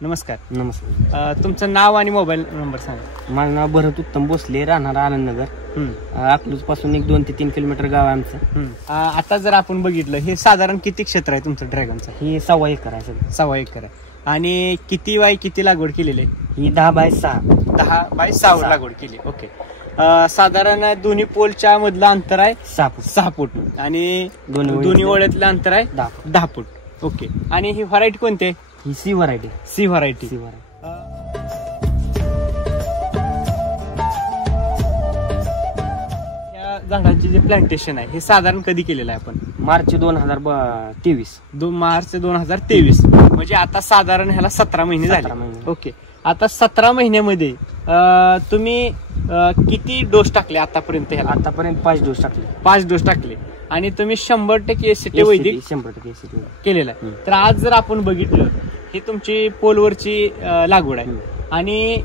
नमस्कार. नमस्कार. तुमचं नाव आणि मोबाईल नंबर सांगा. माझं नाव भरत उत्तम भोसले, राहणार आनंदनगर. अकलूज पासून एक 2 ते 3 किलोमीटर गाव आहे आमचं. आता जर आपण बघितलं, हे साधारण किती क्षेत्र आहे तुमचं ड्रॅगनचं? ही 1.25 एकर आहे सगळं. 1.25 एकर आहे. आणि किती बाय किती लागवड केलेली आहे? ही 10 बाय 6. 10 बाय 6 लागवड केली. ओके. साधारण दोन्ही पोलच्या मधलं अंतर आहे 6 फूट. 6 फूट आणि दोन्ही ओळ्यातलं अंतर आहे 10 फूट. ओके. आणि ही व्हरायटी कोणती आहे? ही सी व्हरायटी. C variety. या झाडांचे जे प्लांटेशन आहे हे साधारण कधी केलेलं आहे आपण? मार्च 2023. मार्च 2023. म्हणजे आता साधारण ह्याला 17 महिने झाले. ओके. आता 17 महिन्यामध्ये तुम्ही किती डोस टाकले आतापर्यंत? ह्याला आतापर्यंत 5 डोस टाकले. 5 डोस टाकले. आणि तुम्ही 100% एसीटी वैदिक 100% एसीटी केलेला आहे. तर आज जर आपण बघितलं, ही तुमची पोलवरची लागवड आहे आणि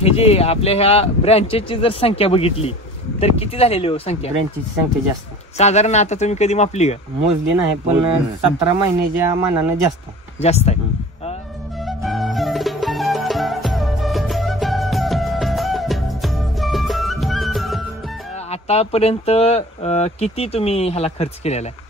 हे जे आपल्या ह्या ब्रँचेसची जर संख्या बघितली तर किती झालेली हो संख्या? ब्रँचेसची संख्या जास्त साधारण. आता तुम्ही कधी मापली का? मोजली नाही, पण 17 महिन्याच्या मानानं जास्त आहे. आतापर्यंत किती तुम्ही ह्याला खर्च केलेला आहे?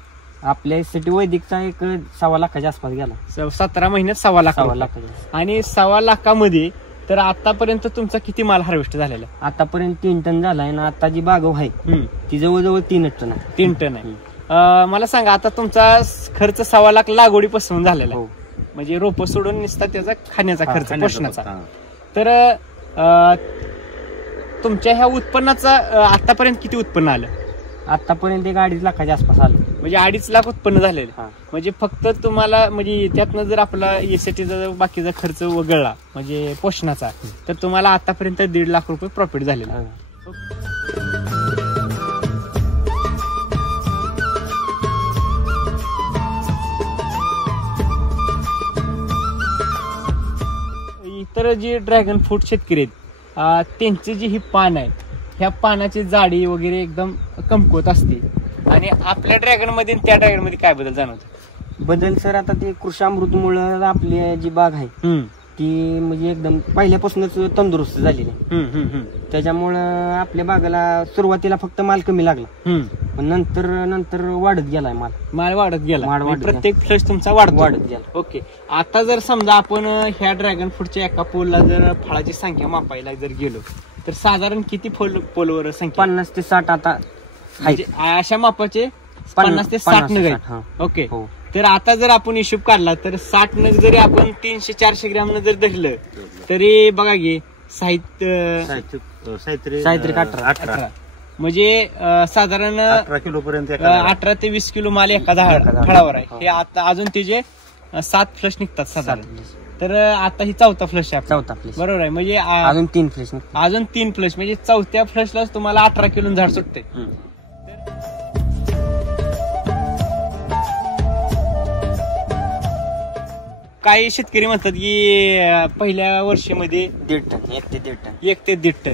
आपल्या एसीटी वैदिकचा एक 1.25 लाखाच्या आसपास गेला. 17 महिन्यात 1.25 लाख. आणि 1.25 लाखामध्ये तर आतापर्यंत तुमचा किती माल हार्वेस्ट झालेला आहे? आतापर्यंत 3 टन झालाय ना. आता जी बाग आहे ती जवळजवळ 3 टन आहे. 3 टन आहे. मला सांगा, आता तुमचा खर्च 1.25 लाख लागवडीपासून झालेला आहे. म्हणजे रोप सोडून निसता त्याचा खाण्याचा खर्च, पोषणाचा. तर तुमच्या ह्या उत्पन्नाचा आतापर्यंत किती उत्पन्न आलं? आतापर्यंत एक 2.5 लाखाच्या आसपास आलं. म्हणजे 2.5 लाख उत्पन्न झालेलं. म्हणजे फक्त तुम्हाला, म्हणजे त्यातनं जर आपला एसीटीचा बाकीचा खर्च वगळला म्हणजे पोषणाचा, तर तुम्हाला आतापर्यंत 1.5 लाख रुपये प्रॉफिट झालेला. इतर जे ड्रॅगन फ्रूट शेतकरी आहेत त्यांची जी ही पान आहे, ह्या पानाची जाडी वगैरे एकदम कमकुवत असते. आणि आपल्या ड्रॅगन मध्ये त्या ड्रॅगन मध्ये काय बदल जाणवतो? बदल सर, आता ते कृषामृतमुळे आपली जी बाग आहे ती म्हणजे एकदम पहिल्यापासूनच तंदुरुस्त झालेली आहे. त्याच्यामुळं आपल्या बागाला सुरुवातीला फक्त माल कमी लागला, पण नंतर वाढत गेलाय माल वाढत गेला. प्रत्येक फ्लश तुमचा वाढत गेला. ओके. आता जर समजा आपण ह्या ड्रॅगन फ्रूटच्या एका पोलला जर फळाची संख्या मापायला जर गेलो तर साधारण किती पोलवर संख्या? 50 ते 60. आता अशा मापाचे 50 ते 60 नग आहेत. ओके. तर आता जर आपण हिशोब काढला तर 60 नग जरी आपण 300-400 ग्रॅम जर धरलं तरी बघा की साहित्रिक 18 म्हणजे साधारण 18 किलो पर्यंत 18 ते 20 किलो माल एका फळावर आहे. हे आता अजून त्याचे 7 फ्लश निघतात साधारण. तर आता ही 4था फ्लश आहे. 4था फ्लश बरोबर आहे. म्हणजे अजून 3 फ्लश अजून 3 फ्लश म्हणजे 4थ्या फ्लशलाच तुम्हाला 18 किलो झाड सुटते. काही शेतकरी म्हणतात की पहिल्या वर्षीमध्ये 1.5 टन 1 ते 1.5 टन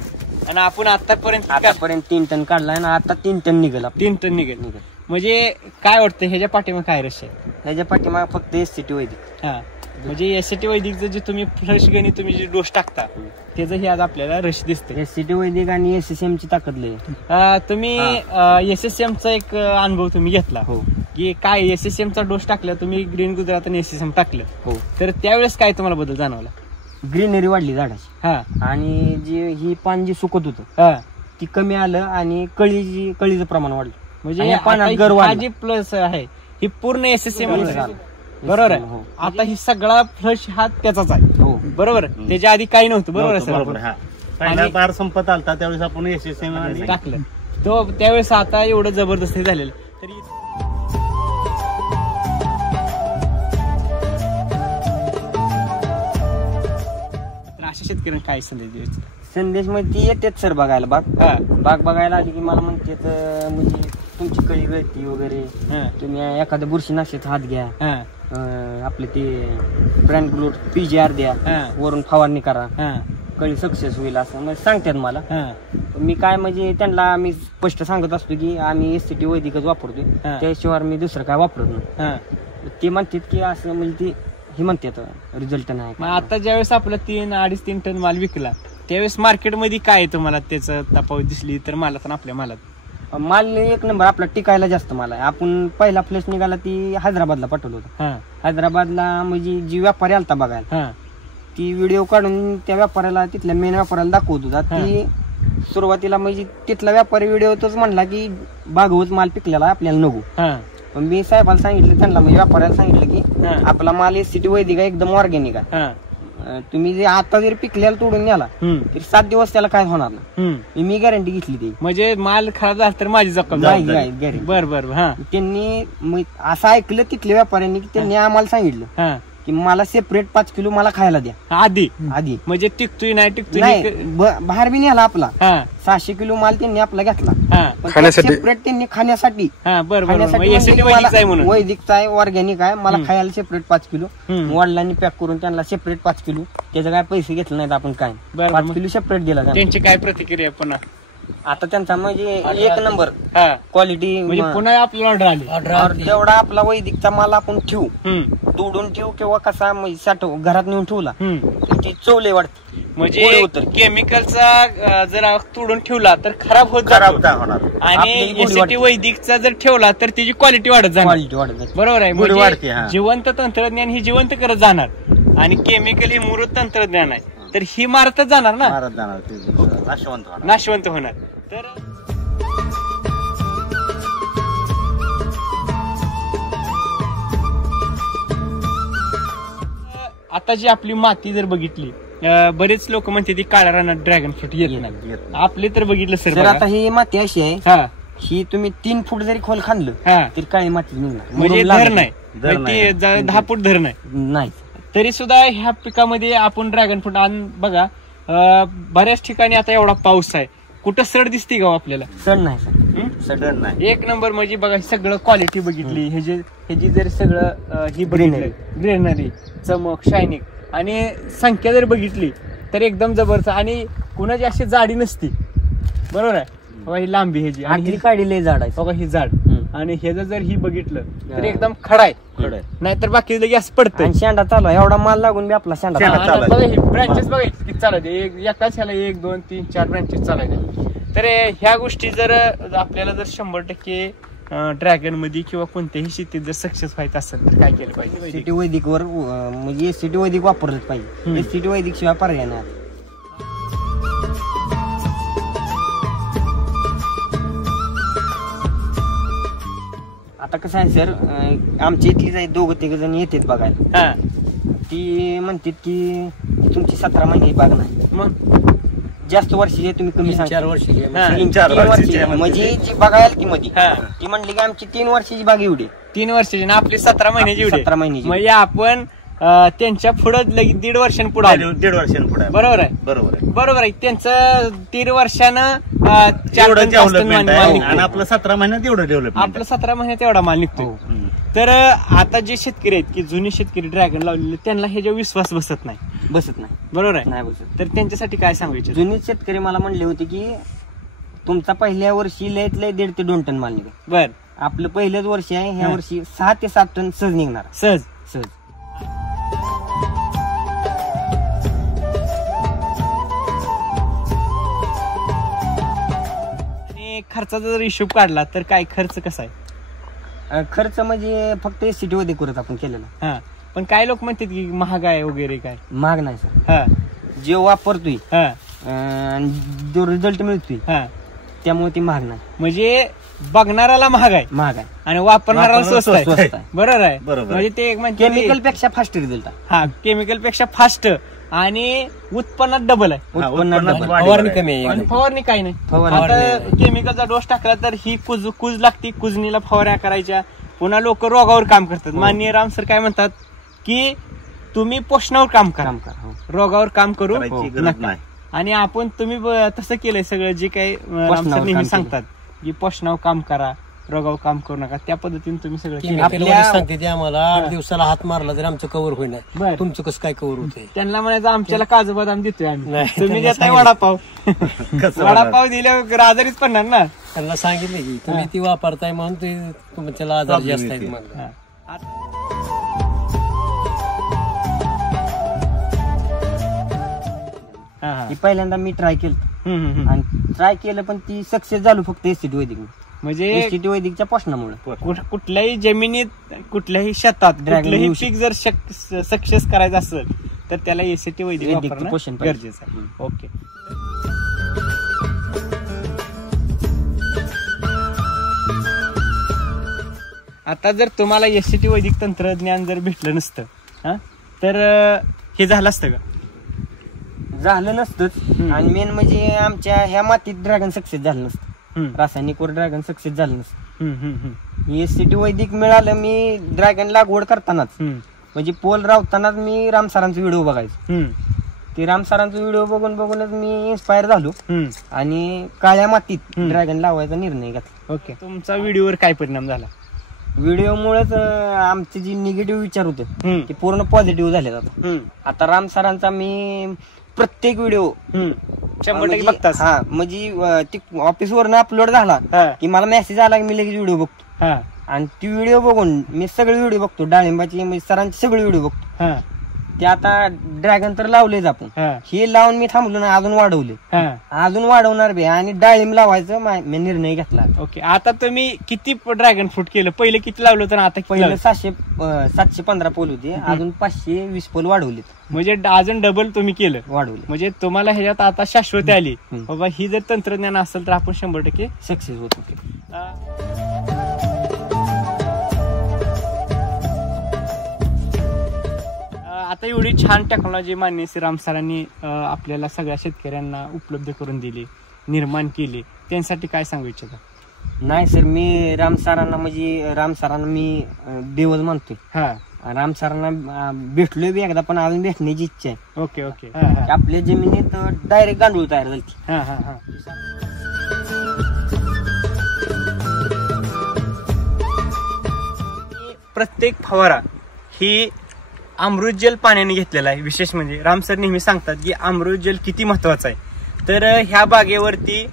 आणि आपण आतापर्यंत 3 टन काढलाय ना. आता 3 टन निघेल. 3 टन निघेल. म्हणजे काय वाटतं ह्याच्या पाठीमागे काय रहस्य आहे? ह्याच्या पाठीमागे फक्त एसीटी वैदिक. म्हणजे एसीटी वैदिकचं जे तुम्ही फ्लश गणी तुम्ही जे डोस टाकता त्याचं हे आज आपल्याला रहस्य दिसतं. एसीटी वैदिक आणि एसएसएम ची ताकद लय. तुम्ही एसएसएम चा एक अनुभव तुम्ही घेतला की काय एसएसएम चा डोस टाकला तुम्ही, ग्रीन गुजरात आणि एसएसएम टाकलं, तर त्यावेळेस काय तुम्हाला बदल जाणवला? ग्रीनरी वाढली झाडाची. आणि जी ही पान जी सुकत होतं ती कमी आलं आणि कळीचं प्रमाण वाढलं. म्हणजे पानात जी प्लस आहे ही पूर्ण एसएसएम बरोबर आहे. आता ही सगळा फ्लश हा त्याचाच आहे. बरोबर. त्याच्या आधी काही नव्हतं. बरोबर आहे सर. बार संपत आलता त्यावेळेस आपण एसएसएम टाकलं तो त्यावेळेस. आता एवढं जबरदस्त झालेलं. तरी अशा शेतकऱ्यांना काय संदेश द्यायचा? संदेश म्हणजे येतेच सर बघायला बाग बघायला आली की मला म्हणते म्हणजे तुमची कळी गळती वगैरे, तुम्ही एखाद्या बुरशीनाशक हात घ्या, आपले ते ब्रँड ग्लोट PGR द्या, वरून फवारणी करा, कळी सक्सेस होईल असं म्हणजे सांगतात मला. मी काय म्हणजे त्यांना आम्ही स्पष्ट सांगत असतो की आम्ही एसीटी वैदिकच वापरतोय, त्याशिवाय मी दुसरं काय वापरत नाही. ते म्हणतात की असं म्हणजे ती हे म्हणतात रिझल्ट नाही मग आता ज्यावेळेस आपला 3-3.5 टन माल विकला त्यावेळेस मार्केटमध्ये काय तुम्हाला त्याचं तफावत दिसली तर मला तर आपल्या मालात माल एक नंबर आपला टिकायला जास्त माल आहे. आपण पहिला फ्लेश निघाला ती हैदराबादला पाठवलं होतं. हैदराबादला म्हणजे जी व्यापारी आलता बघायला ती व्हिडिओ काढून त्या व्यापाऱ्याला तिथल्या मेन व्यापाऱ्याला दाखवत होता. ती सुरुवातीला म्हणजे तिथला व्यापारी व्हिडिओतच म्हणला की बागवच माल पिकलेला आपल्याला नको. पण मी साहेबाला सांगितलं त्यांना म्हणजे व्यापाऱ्याला सांगितलं की आपला माल एससीटी वैदिक आहे एकदम ऑर्गॅनिक आहे. तुम्ही जे आता जरी पिकलेला तोडून न्याला तरी 7 दिवस त्याला काय होणार नाही. मी गॅरंटी घेतली ती. म्हणजे माल खराब झाला तर माझी जखम गॅरंटी. बरं त्यांनी असं ऐकलं तिथल्या व्यापाऱ्यांनी की त्यांनी आम्हाला सांगितलं की मला सेपरेट 5 किलो मला खायला द्या आधी म्हणजे टिकतोय नाही टिकतोय बाहेर बी न्याला आपला 600 किलो माल त्यांनी आपला घेतला सेपरेट त्यांनी खाण्यासाठी वैदिकचा आहे ऑर्गॅनिक आहे मला खायला सेपरेट 5 किलो वडिलांनी पॅक करून त्यांना सेपरेट 5 किलो त्याचे काय पैसे घेतले नाहीत आपण काय 5 किलो सेपरेट दिला. त्यांची काय प्रतिक्रिया पुन्हा आता त्यांचा म्हणजे एक नंबर क्वालिटी म्हणजे पुन्हा आपल्याला ऑर्डर जेवढा आपला वैदिकचा माल आपण ठेवू तोडून ठेवू किंवा कसा साठवू घरात नेऊन ठेवला ती चवले वाटते. म्हणजे केमिकलचा जर तोडून ठेवला तर खराब होणार आणि एससीटी वैदिकचा जर ठेवला तर त्याची क्वालिटी वाढत जाणार. बरोबर आहे. म्हणजे जिवंत तंत्रज्ञान ही जिवंत करत जाणार आणि केमिकल हे मूर्त तंत्रज्ञान आहे तर ही मारतच जाणार ना नाशवंत होणार. तर आता जी आपली माती जर बघितली बरेच लोक म्हणते ती काळ्या रानात ड्रॅगन फ्रूट येत नाही. आपले तर बघितलं सर आता ही माती अशी आहे ही तुम्ही 3 फूट जरी खोल खांदलं तरी काळी माती म्हणजे धर नाही 10 फूट धर नाही तरी सुद्धा ह्या पिकामध्ये आपण ड्रॅगन फ्रूट बघा बऱ्याच ठिकाणी आता एवढा पाऊस आहे कुठं सड दिसते का आपल्याला? सड नाही. एक नंबर म्हणजे बघा सगळं क्वालिटी बघितली ह्याची जर सगळं ही ग्रेनरी चमक शायनिंग आणि संख्या जर बघितली तर एकदम जबरदस्त आणि कुणाची अशी जाडी नसती. बरोबर आहे. बघा ही लांबी ह्याची आणि काढलेली झाड आहे. बघा ही झाड आणि ह्याचं जर ही बघितलं तर एकदम खडा आहे नाहीतर बाकी लगे असं पडतं. शेंडा चालू आहे एवढा माल लागून बी आपला शेंडा बघा ही ब्रँचेस बघा किती चालवते एकाच ह्याला 1 2 3 4 ब्रँचेस चालवते. तर ह्या गोष्टी जर आपल्याला जर 100% ड्रॅगन मध्ये किंवा कोणत्याही शेतीत जर सक्सेस व्हायचं असेल तर काय केलं पाहिजे? एससीटी वैदिक वर म्हणजे एससीटी वैदिक वापरलंच पाहिजे. एससीटी वैदिक शिवाय पर्याय नाही. आता कसं आहे सर आमच्या इथली जाई 2-3 जण येतात बघायला ती म्हणतात की तुमची 17 महिने बाग नाही मग जास्त वर्षी तुम्ही कमी 4 वर्षी म्हणजे जी बघायला ती मध्ये ती म्हणली की आमची 3 वर्षाची बाग एवढी 3 वर्षाची ना आपली 17 महिन्याची एवढी 17 महिन्याची म्हणजे आपण त्यांच्या पुढे लगेच 1.5 वर्षांनी पुढे 1.5 वर्षांनी पुढे बरोबर आहे. त्यांचं 3 वर्षानं 4 आणि आपलं 17 महिन्यात एवढं डेव्हलप आपलं 17 महिन्यात एवढा माल निघतो. तर आता जे शेतकरी आहेत की जुने शेतकरी ड्रॅगन लावलेले त्यांना ह्याच्यावर विश्वास बसत नाही. बरोबर आहे. तर त्यांच्यासाठी काय सांगायचं? जुने शेतकरी मला म्हणले होते की तुमचा पहिल्या वर्षी लयत लय 1.5 ते 2 टन माल निघेल. बर आपलं पहिल्याच वर्षी आहे ह्या वर्षी 6 ते 7 टन सहज निघणार. सहज खर्चाचा जर हिशोब काढला तर काय खर्च कसा आहे? खर्च म्हणजे फक्त एससीटी वैदिक करत आपण केलेला. पण काय लोक म्हणतात की महाग आहे वगैरे. काय महाग नाही सर. जे वापरतोय जो रिझल्ट मिळतोय त्यामुळे ती महाग नाही. म्हणजे बघणाऱ्याला महाग आहे आणि वापरणाऱ्याला स्वस्त आहे. बरोबर आहे. म्हणजे ते केमिकल पेक्षा फास्ट रिझल्ट आहे. केमिकल पेक्षा फास्ट आणि उत्पन्नात डबल आहे. फवारणी कमी आहे. फवारणी काही नाही. आता केमिकलचा डोस टाकला तर ही कुज लागते. कुजणीला फवाऱ्या करायच्या. पुन्हा लोक रोगावर काम करतात. माननीय राम सर काय म्हणतात की तुम्ही पोषणावर काम करा रोगावर काम करू नका. आणि आपण तुम्ही तसं केलंय सगळं जे काही राम सर नेहमी सांगतात की पोषणावर काम करा रोगावर काम करू नका त्या पद्धतीने तुम्ही सगळं आपल्याला सांगते ते आम्हाला 8 दिवसाला हात मारला तर आमचं कव्हर होईल. तुमचं कसं काय कव्हर होतंय? त्यांना म्हणायचं आमच्याला काजू बदाम देतोय आम्ही. तुम्ही देताय वडापाव. वडापाव दिल्यावर आजारीच पडणार ना. त्यांना सांगितलं की तुम्ही ती वापरताय म्हणून ते तुमच्याला आजार जास्त आहे. पहिल्यांदा मी ट्राय केलं आणि ट्राय केलं पण ती सक्सेस झालो फक्त एसटी वैदिक म्हणजे एसटी वैदिकच्या पोषणामुळे. कुठल्याही जमिनीत कुठल्याही शेतात कुठलंही पीक जर सक्सेस करायचं असेल तर त्याला एसीटी वैदिक वापरणं पोषण गरजेचं आहे. ओके. आता जर तुम्हाला एसीटी वैदिक तंत्रज्ञान जर भेटलं नसतं तर हे झालं असतं का? झालं नसतंच. आणि मेन म्हणजे आमच्या ह्या मातीत ड्रॅगन सक्सेस झालं नसतं, रासायनिक वर ड्रॅगन सक्सेस झालं नसतं. एसीटी वैदिक मिळालं. मी ड्रॅगन लागवड करतानाच म्हणजे पोल रावतानाच मी राम सरांचा व्हिडिओ बघायचो. ते राम सरांचा व्हिडिओ बघूनच मी इन्स्पायर झालो आणि काळ्या मातीत ड्रॅगन लावायचा निर्णय घेतला. ओके. तुमचा व्हिडिओवर काय परिणाम झाला? व्हिडिओमुळेच आमचे जे निगेटिव्ह विचार होते ते पूर्ण पॉझिटिव्ह झाले. आता राम सरांचा मी प्रत्येक व्हिडिओ 100% बघतात. हा म्हणजे ऑफिस वरनं अपलोड झाला की मला मेसेज आला की मी लगेच व्हिडिओ बघतो. आणि ती व्हिडिओ बघून मी सगळे व्हिडिओ बघतो, डाळिंबाची म्हणजे सरांचे सगळे व्हिडिओ बघतो. ते आता ड्रॅगन तर लावलेच आपण, हे लावून मी थांबलो ना, अजून वाढवले, अजून वाढवणार बी आणि डाळिंब लावायचं मी निर्णय घेतला. ओके. आता तुम्ही किती ड्रॅगन फ्रूट केलं? पहिले किती लावलं होतं आता? पहिलं 715 पोल होते, अजून 520 पोल वाढवले. म्हणजे अजून डबल तुम्ही केलं, वाढवले. म्हणजे तुम्हाला ह्याच्यात आता शाश्वती आली बाबा ही जर तंत्रज्ञान असेल तर आपण 100% सक्सेस होत. आता एवढी छान टेक्नॉलॉजी माननीय श्री राम सरांनी आपल्याला सगळ्या शेतकऱ्यांना उपलब्ध करून दिली, निर्माण केली, त्यांसाठी काय सांगू इच्छिता? नाही सर, मी राम सरांना मी देवच मानतोय. राम सरांना भेटलोय बी एकदा, पण अजून भेटण्याची इच्छा आहे. Okay okay. आपल्या जमिनीत डायरेक्ट गांडूळ तयार झाली. प्रत्येक फवारा ही अमृत जल पाण्याने घेतलेला आहे. विशेष म्हणजे राम सर नेहमी सांगतात की अमृत जल किती महत्वाचं आहे. तर ह्या बागेवरती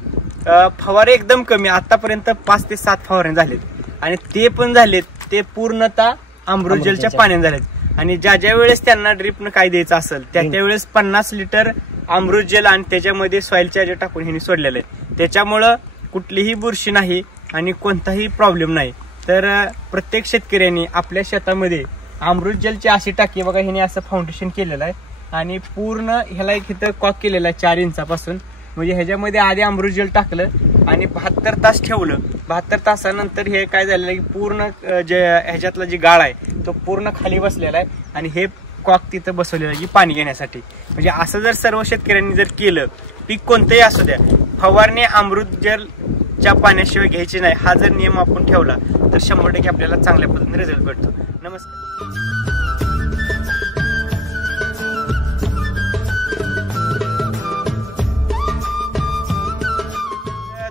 फवारे एकदम कमी, आतापर्यंत 5 ते 7 फवारे झालेत आणि ते पण झालेत ते पूर्णतः अमृत जलच्या पाण्याने झालेत. आणि ज्या ज्या वेळेस त्यांना ड्रिपनं काय द्यायचं असेल त्या त्यावेळेस 50 लिटर अमृत जल आणि त्याच्यामध्ये सॉइल चार्जर टाकून ह्यांनी सोडलेलं आहे. त्याच्यामुळं कुठलीही बुरशी नाही आणि कोणताही प्रॉब्लेम नाही. तर प्रत्येक शेतकऱ्यांनी आपल्या शेतामध्ये अमृत जलची अशी टाकी बघा, ह्याने असं फाउंडेशन केलेलं आहे आणि पूर्ण ह्याला एक इथं कॉक केलेला आहे 4 इंचापासून. म्हणजे ह्याच्यामध्ये आधी अमृत जल टाकलं आणि 72 तास ठेवलं. 72 तासानंतर हे काय झालेलं आहे की पूर्ण ह्याच्यातला जी गाळ आहे तो पूर्ण खाली बसलेला आहे आणि हे कॉक तिथं बसवलेलं आहे की पाणी घेण्यासाठी. म्हणजे असं जर सर्व शेतकऱ्यांनी जर केलं, पीक कोणतंही असू द्या, फवारणी अमृत जलच्या पाण्याशिवाय घ्यायची नाही, हा जर नियम आपण ठेवला तर 100% आपल्याला चांगल्या पद्धतीने रिझल्ट भेटतो. नमस्कार.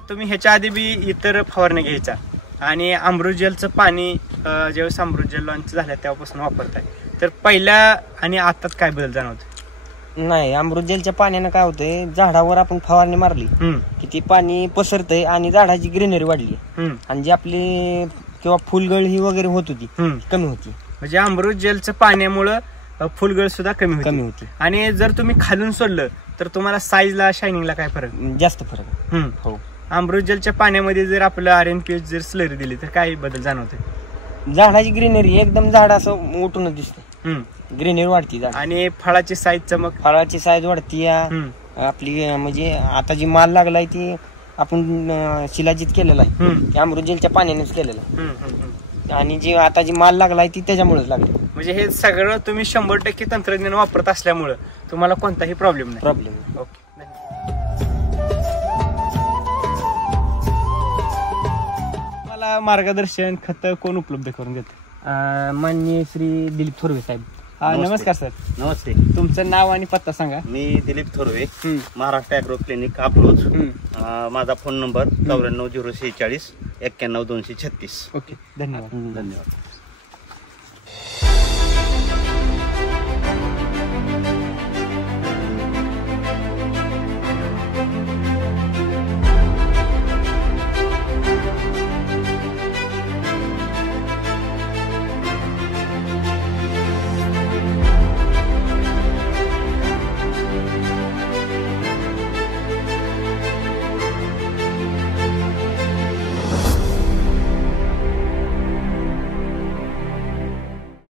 तुम्ही ह्याच्या आधी बी इतर फवारणी घ्यायचा आणि अमृत जलचं पाणी ज्यावेळेस अमृत जल लॉन्च झालं तेव्हापासून वापरताय, तर पहिल्या आणि आताच काय बदल जाणवतो? नाही, अमृत जलच्या पाण्यानं काय होतंय, झाडावर आपण फवारणी मारली की ती पाणी पसरतंय आणि झाडाची ग्रीनरी वाढली आणि जी आपली किंवा फुलगळ ही वगैरे होत होती कमी होती. म्हणजे अमृत जलचं पाण्यामुळं फुलगळ सुद्धा कमी होती. आणि जर तुम्ही खालून सोडलं तर तुम्हाला साईजला, शायनिंगला काय फरक? जास्त फरक. हो. अमृत जलच्या पाण्यामध्ये जर आपलं RNPH जर स्लरी दिली तर काय बदल जाणवते? झाडाची ग्रीनरी एकदम, झाड असं उठूनच दिसतं, ग्रीनरी वाढती झाड आणि फळाची साईज, चमक, फळाची साईज वाढती. आपली म्हणजे आता जी माल लागलाय ती आपण शिलाजीत केलेला आहे, ते अमृत जलच्या पाण्यानेच केलेलं आहे. आणि जी आता जी माल लागलाय ती त्याच्यामुळेच लागली. म्हणजे हे सगळं तुम्ही 100% तंत्रज्ञान वापरत असल्यामुळे तुम्हाला कोणताही प्रॉब्लेम नाही. ओके. मला मार्गदर्शन, खत कोण उपलब्ध करून देते? माननीय श्री दिलीप थोरवे साहेब. नमस्कार सर. नमस्ते. तुमचं नाव आणि पत्ता सांगा. मी Dilip Thorve, Maharashtra agro clinic approach. माझा फोन नंबर 94 046 91 236. ओके. धन्यवाद. धन्यवाद.